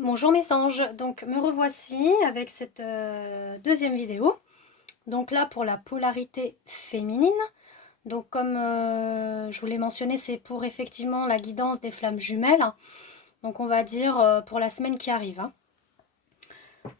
Bonjour mes anges, donc me revoici avec cette deuxième vidéo. Donc là pour la polarité féminine. Donc comme je vous l'ai mentionné, c'est pour effectivement la guidance des flammes jumelles. Donc on va dire pour la semaine qui arrive, hein.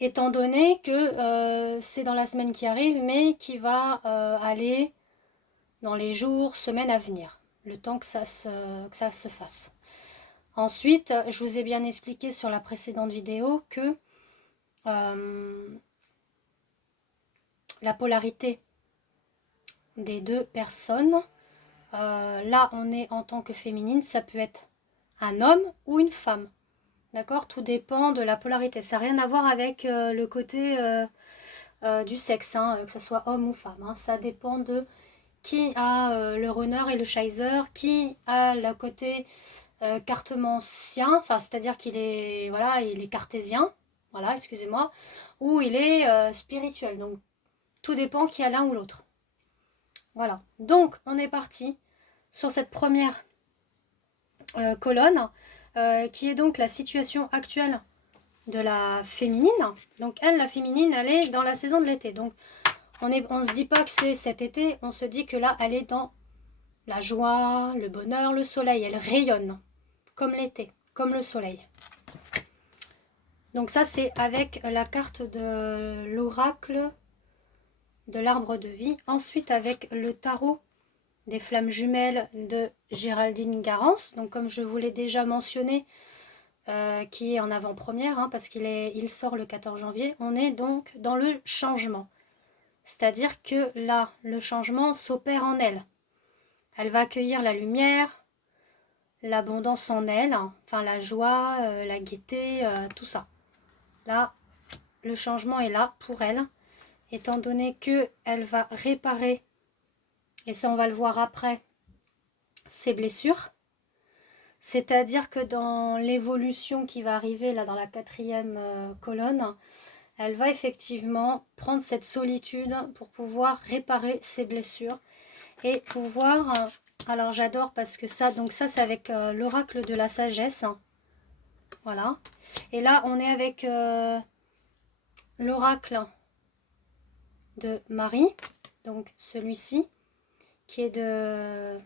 Étant donné que c'est dans la semaine qui arrive, mais qui va aller dans les jours, semaines à venir, le temps que ça se fasse. Ensuite, je vous ai bien expliqué sur la précédente vidéo que la polarité des deux personnes, là on est en tant que féminine, ça peut être un homme ou une femme. D'accord? Tout dépend de la polarité. Ça n'a rien à voir avec le côté du sexe, hein, que ce soit homme ou femme, hein. Ça dépend de qui a le runner et le chaser, qui a le côté cartomancien, enfin c'est-à-dire qu'il est voilà, il est cartésien, voilà, excusez-moi, ou il est spirituel. Donc tout dépend qui a l'un ou l'autre. Voilà. Donc on est parti sur cette première colonne qui est donc la situation actuelle de la féminine. Donc elle, la féminine, elle est dans la saison de l'été. Donc on se dit pas que c'est cet été, on se dit que là elle est dans la joie, le bonheur, le soleil. Elle rayonne comme l'été, comme le soleil. Donc ça c'est avec la carte de l'oracle de l'arbre de vie. Ensuite avec le tarot des flammes jumelles de Géraldine Garance. Donc comme je vous l'ai déjà mentionné, qui est en avant-première, hein, parce il sort le 14 janvier, on est donc dans le changement. C'est-à-dire que là, le changement s'opère en elle. Elle va accueillir la lumière, l'abondance en elle, hein, enfin la joie, la gaieté, tout ça. Là, le changement est là pour elle, étant donné qu'elle va réparer, et ça on va le voir après, ses blessures. C'est-à-dire que dans l'évolution qui va arriver là dans la quatrième colonne, elle va effectivement prendre cette solitude pour pouvoir réparer ses blessures et pouvoir... alors j'adore parce que ça, donc ça c'est avec l'oracle de la sagesse. Voilà. Et là on est avec l'oracle de Marie, donc celui-ci, qui est de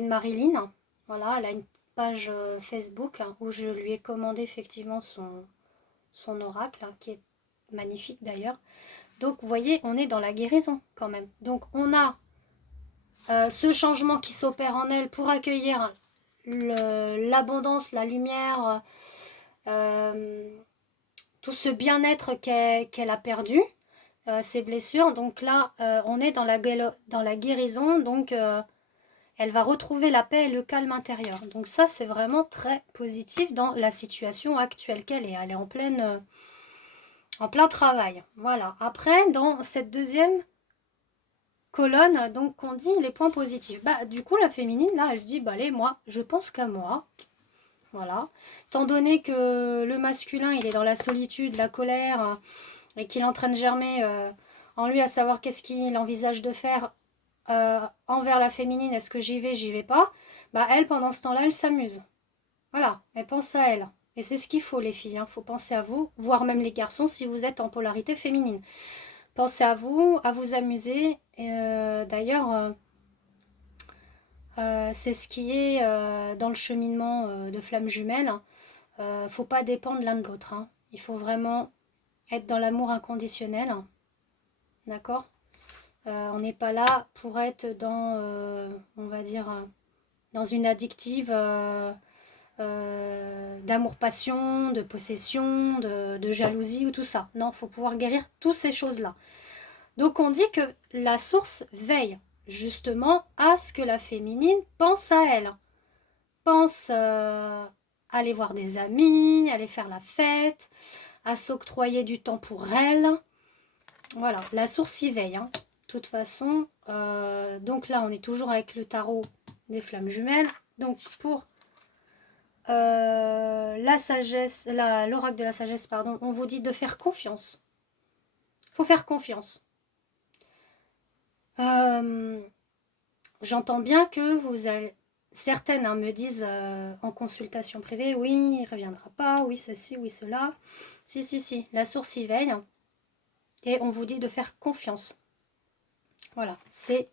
Marilyn. Voilà, elle a une page Facebook où je lui ai commandé effectivement son oracle, qui est magnifique d'ailleurs. Donc vous voyez, on est dans la guérison quand même. Donc on a ce changement qui s'opère en elle pour accueillir l'abondance, la lumière, tout ce bien-être qu'elle a perdu, ses blessures. Donc là, on est dans la guérison, donc elle va retrouver la paix et le calme intérieur. Donc ça, c'est vraiment très positif dans la situation actuelle qu'elle est. Elle est en plein travail. Voilà. Après, dans cette deuxième colonne, donc on dit les points positifs. Bah, du coup, la féminine, là, elle se dit, bah allez, moi, je pense qu'à moi. Voilà. Étant donné que le masculin, il est dans la solitude, la colère, et qu'il est en train de germer en lui, à savoir qu'est-ce qu'il envisage de faire envers la féminine, est-ce que j'y vais pas, bah elle, pendant ce temps-là, elle s'amuse. Voilà, elle pense à elle. Et c'est ce qu'il faut, les filles, hein. Faut penser à vous, voire même les garçons, si vous êtes en polarité féminine. Pensez à vous amuser. D'ailleurs, c'est ce qui est dans le cheminement de flammes jumelles. Faut pas dépendre l'un de l'autre, hein. Il faut vraiment être dans l'amour inconditionnel. D'accord? On n'est pas là pour être dans, on va dire, dans une addictive d'amour-passion, de possession, de jalousie ou tout ça. Non, il faut pouvoir guérir toutes ces choses-là. Donc on dit que la source veille justement à ce que la féminine pense à elle. Pense à aller voir des amis, aller faire la fête, à s'octroyer du temps pour elle. Voilà, la source y veille, hein. De toute façon, donc là on est toujours avec le tarot des flammes jumelles. Donc pour la sagesse, l'oracle de la sagesse, pardon, on vous dit de faire confiance. Il faut faire confiance. J'entends bien que certaines hein, me disent en consultation privée, oui, il ne reviendra pas, oui, ceci, oui, cela. Si, la source y veille. Et on vous dit de faire confiance. Voilà, c'est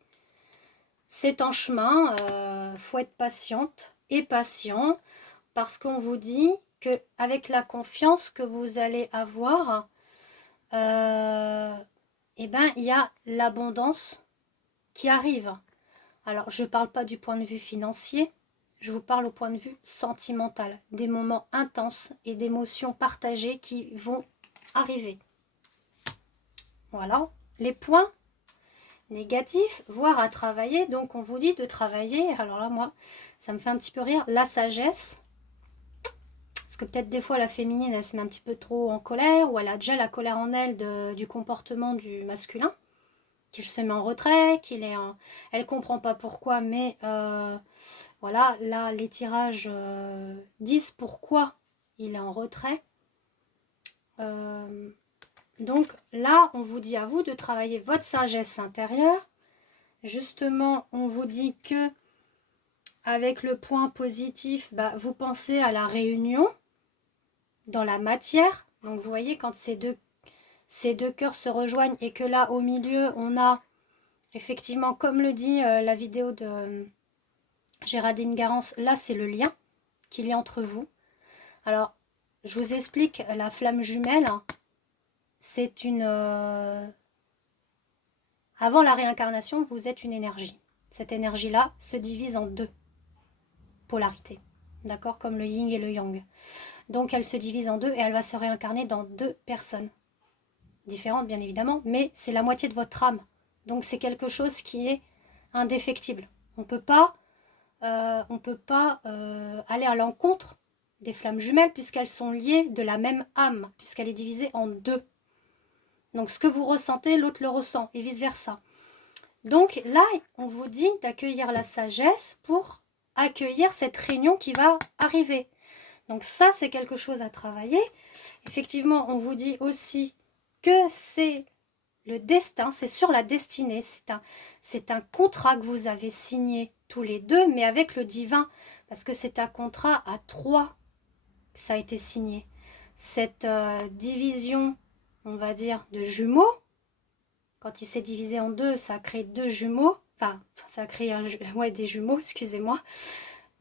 en chemin. Faut être patiente et patient parce qu'on vous dit que avec la confiance que vous allez avoir, eh ben, il y a l'abondance qui arrive. Alors, je ne parle pas du point de vue financier, je vous parle au point de vue sentimental, des moments intenses et d'émotions partagées qui vont arriver. Voilà, les points négatifs, voire à travailler. Donc, on vous dit de travailler. Alors là, moi, ça me fait un petit peu rire. La sagesse. Parce que peut-être des fois, la féminine, elle se met un petit peu trop en colère, ou elle a déjà la colère en elle du comportement du masculin, qu'il se met en retrait, elle comprend pas pourquoi, mais voilà, là, les tirages disent pourquoi il est en retrait. Donc là, on vous dit à vous de travailler votre sagesse intérieure. Justement, on vous dit que avec le point positif, bah, vous pensez à la réunion dans la matière. Donc vous voyez, quand ces deux cœurs se rejoignent et que là, au milieu, on a effectivement, comme le dit la vidéo de Géraldine Garance, là, c'est le lien qu'il y a entre vous. Alors, je vous explique, la flamme jumelle, c'est une... avant la réincarnation, vous êtes une énergie. Cette énergie-là se divise en deux polarités, d'accord, comme le yin et le yang. Donc, elle se divise en deux et elle va se réincarner dans deux personnes différentes, bien évidemment, mais c'est la moitié de votre âme. Donc, c'est quelque chose qui est indéfectible. On peut pas aller à l'encontre des flammes jumelles puisqu'elles sont liées de la même âme, puisqu'elle est divisée en deux. Donc ce que vous ressentez, l'autre le ressent, et vice-versa. Donc là, on vous dit d'accueillir la sagesse pour accueillir cette réunion qui va arriver. Donc ça, c'est quelque chose à travailler. Effectivement, on vous dit aussi que c'est le destin, c'est sur la destinée, c'est un contrat que vous avez signé tous les deux, mais avec le divin, parce que c'est un contrat à trois que ça a été signé. Cette division, on va dire, de jumeaux, quand il s'est divisé en deux, ça a créé deux jumeaux, enfin, ça a créé des jumeaux, excusez-moi,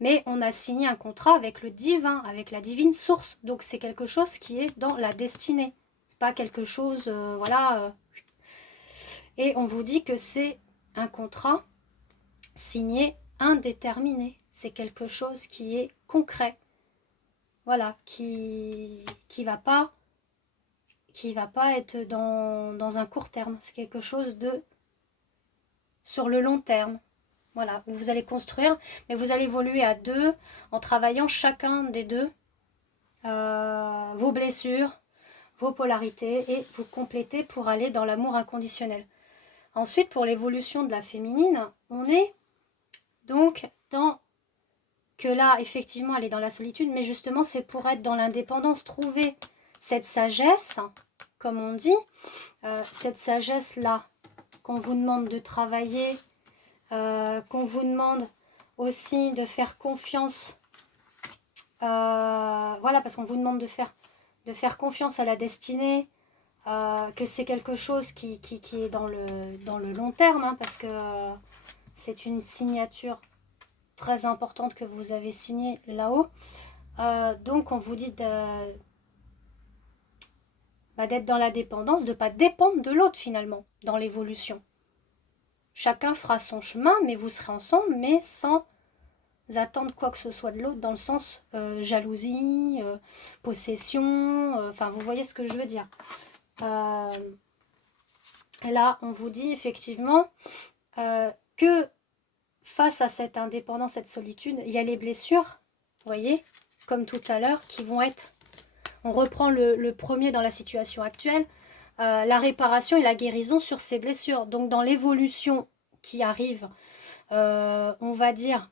mais on a signé un contrat avec le divin, avec la divine source, donc c'est quelque chose qui est dans la destinée, c'est pas quelque chose, voilà... Et on vous dit que c'est un contrat signé indéterminé. C'est quelque chose qui est concret. Voilà, qui va pas être dans un court terme. C'est quelque chose de sur le long terme. Voilà, où vous allez construire, mais vous allez évoluer à deux en travaillant chacun des deux vos blessures, vos polarités et vous compléter pour aller dans l'amour inconditionnel. Ensuite, pour l'évolution de la féminine, on est donc dans que là, effectivement, elle est dans la solitude, mais justement, c'est pour être dans l'indépendance, trouver cette sagesse, comme on dit, cette sagesse-là qu'on vous demande de travailler, qu'on vous demande aussi de faire confiance, voilà, parce qu'on vous demande de faire confiance à la destinée, que c'est quelque chose qui est dans le long terme, hein, parce que c'est une signature très importante que vous avez signée là-haut. Donc on vous dit d'être dans la dépendance, de ne pas dépendre de l'autre finalement, dans l'évolution. Chacun fera son chemin, mais vous serez ensemble, mais sans attendre quoi que ce soit de l'autre, dans le sens jalousie, possession, enfin vous voyez ce que je veux dire. Et là, on vous dit effectivement que face à cette indépendance, cette solitude, il y a les blessures, vous voyez, comme tout à l'heure, qui vont être... On reprend le premier dans la situation actuelle, la réparation et la guérison sur ces blessures. Donc dans l'évolution qui arrive, on va dire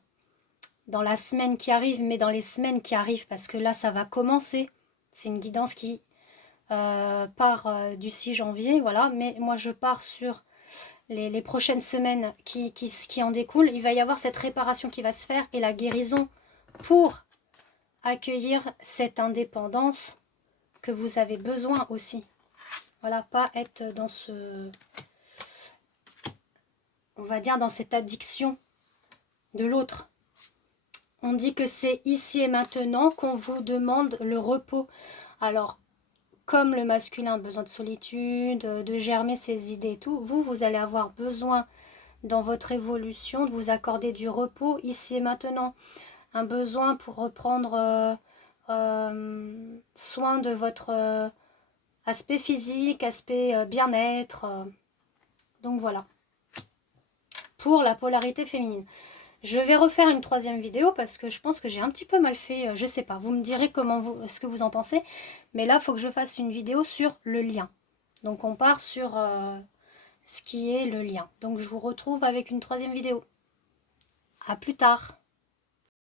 dans la semaine qui arrive, mais dans les semaines qui arrivent, parce que là, ça va commencer. C'est une guidance qui part du 6 janvier, voilà. Mais moi, je pars sur les prochaines semaines qui en découlent, il va y avoir cette réparation qui va se faire et la guérison pour accueillir cette indépendance que vous avez besoin aussi. Voilà, pas être dans ce, on va dire, dans cette addiction de l'autre. On dit que c'est ici et maintenant qu'on vous demande le repos. Alors, comme le masculin a besoin de solitude, de germer ses idées et tout, vous allez avoir besoin dans votre évolution de vous accorder du repos ici et maintenant. Un besoin pour reprendre soin de votre aspect physique, aspect bien-être. Donc voilà. Pour la polarité féminine. Je vais refaire une troisième vidéo parce que je pense que j'ai un petit peu mal fait. Je sais pas, vous me direz ce que vous en pensez. Mais là, il faut que je fasse une vidéo sur le lien. Donc on part sur ce qui est le lien. Donc je vous retrouve avec une troisième vidéo. À plus tard.